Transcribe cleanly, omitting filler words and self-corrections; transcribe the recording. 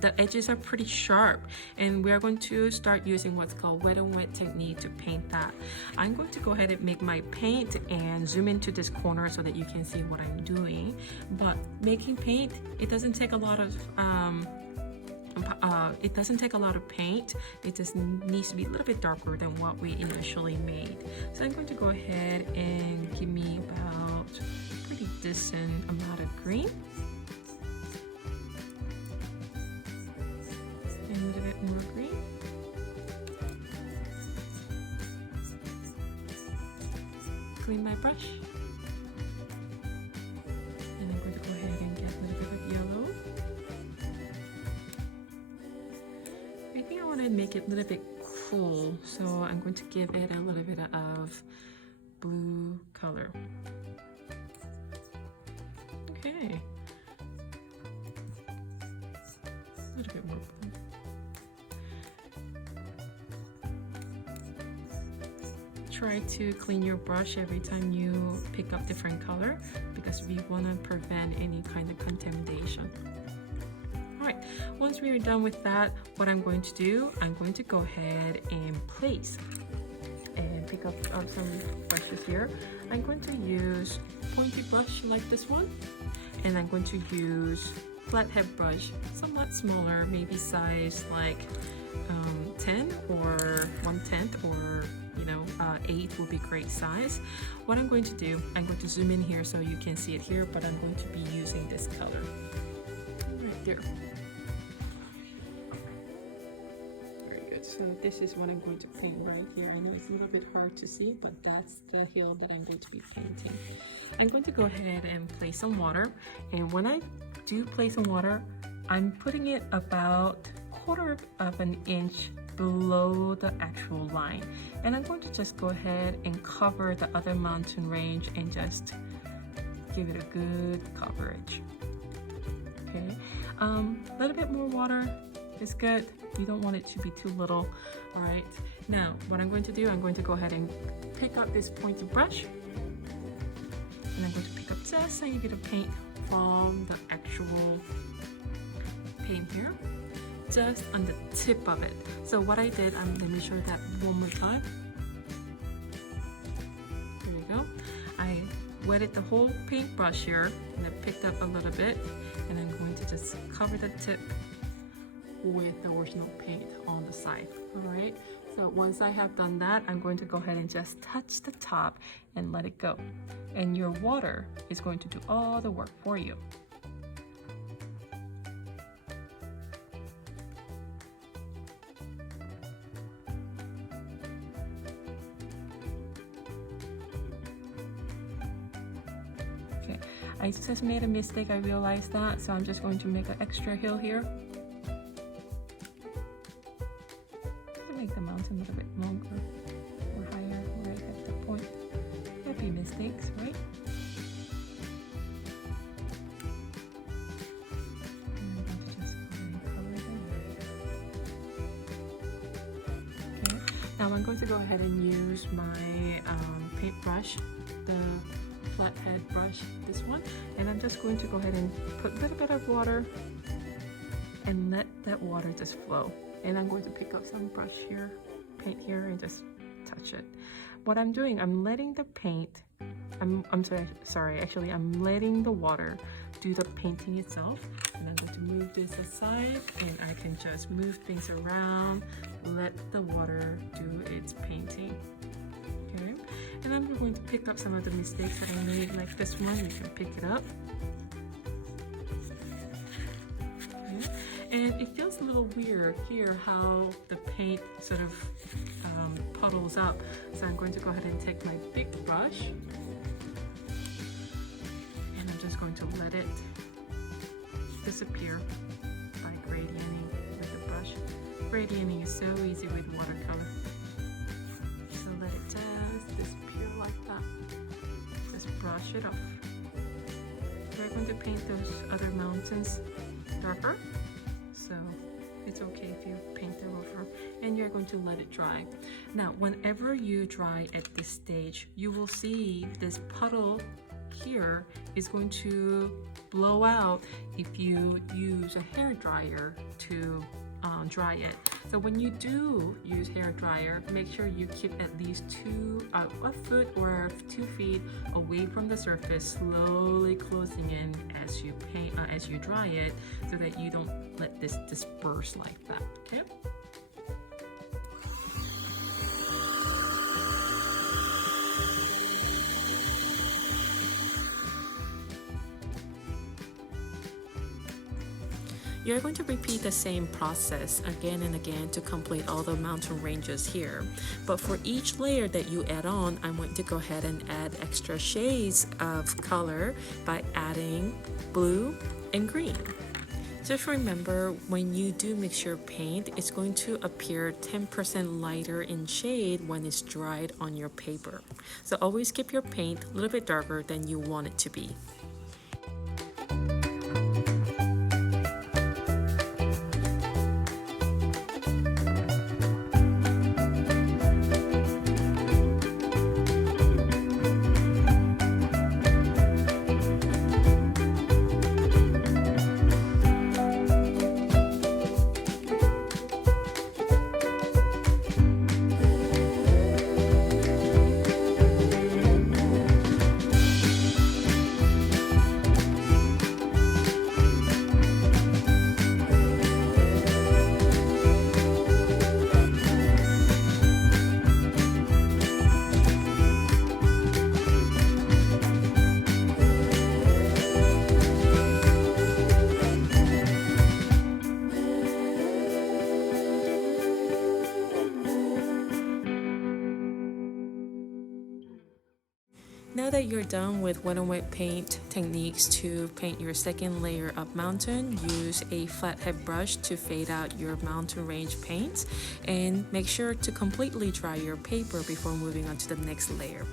the edges are pretty sharp, and we are going to start using what's called wet and wet technique to paint that. I'm going to go ahead and make my paint and zoom into this corner so that you can see what I'm doing. But making paint, it doesn't take a lot of paint. It just needs to be a little bit darker than what we initially made. So I'm going to go ahead and give me about a pretty decent amount of green. And a little bit more green. Clean my brush. And I'm going to go ahead and get a little bit of yellow. I think I want to make it a little bit cool, so I'm going to give it a little bit of blue color. Okay. A little bit more blue. Try to clean your brush every time you pick up different color because we want to prevent any kind of contamination. Alright, once we are done with that, what I'm going to do, I'm going to go ahead and place and pick up some brushes here. I'm going to use pointy brush like this one, and I'm going to use flathead brush, somewhat smaller, maybe size like 10 or 1/10 or 8 will be great size. What I'm going to do, I'm going to zoom in here so you can see it here, but I'm going to be using this color right there. Very good. So this is what I'm going to paint right here. I know it's a little bit hard to see, but that's the hill that I'm going to be painting. I'm going to go ahead and place some water, and when I do place some water, I'm putting it about 1/4 of an inch below the actual line, and I'm going to just go ahead and cover the other mountain range and just give it a good coverage. Okay, a little bit more water is good. You don't want it to be too little. All right, now what I'm going to do, I'm going to go ahead and pick up this pointed brush, and I'm going to pick up just a tiny bit of paint from the actual paint here, just on the tip of it. So what I did, let me show that one more time. There you go. I wetted the whole paintbrush here, and I picked up a little bit, and I'm going to just cover the tip with the original paint on the side. All right, so once I have done that, I'm going to go ahead and just touch the top and let it go, and your water is going to do all the work for you. I just made a mistake, I realized that, so I'm just going to make an extra hill here to make the mountain a little bit longer or higher right at the point. There'll be mistakes, right? And I'm going to just go ahead and color them. Okay, now I'm going to go ahead and use my paintbrush, the flathead brush, this one, and I'm just going to go ahead and put a little bit of water and let that water just flow. And I'm going to pick up some brush here, paint here, and just touch it. What I'm doing, I'm letting the paint, I'm letting the water do the painting itself, and I'm going to move this aside, and I can just move things around, let the water do its painting. Okay, and I'm going to pick up some of the mistakes that I made, like this one. You can pick it up. Okay. And it feels a little weird here how the paint sort of puddles up. So I'm going to go ahead and take my big brush, and I'm just going to let it disappear by gradienting with the brush. Gradienting is so easy with watercolor. So let it just disappear like that. Just brush it off. We're going to paint those other mountains darker, so it's okay if you paint them over, and you're going to let it dry. Now, whenever you dry at this stage, you will see this puddle here is going to blow out if you use a hair dryer to dry it. So when you do use hair dryer, make sure you keep at least a foot or 2 feet away from the surface, slowly closing in as you paint as you dry it, so that you don't let this disperse like that. Okay. You're going to repeat the same process again and again to complete all the mountain ranges here. But for each layer that you add on, I'm going to go ahead and add extra shades of color by adding blue and green. Just remember, when you do mix your paint, it's going to appear 10% lighter in shade when it's dried on your paper. So always keep your paint a little bit darker than you want it to be. Now that you're done with wet and wet paint techniques to paint your second layer of mountain, use a flathead brush to fade out your mountain range paints, and make sure to completely dry your paper before moving on to the next layer.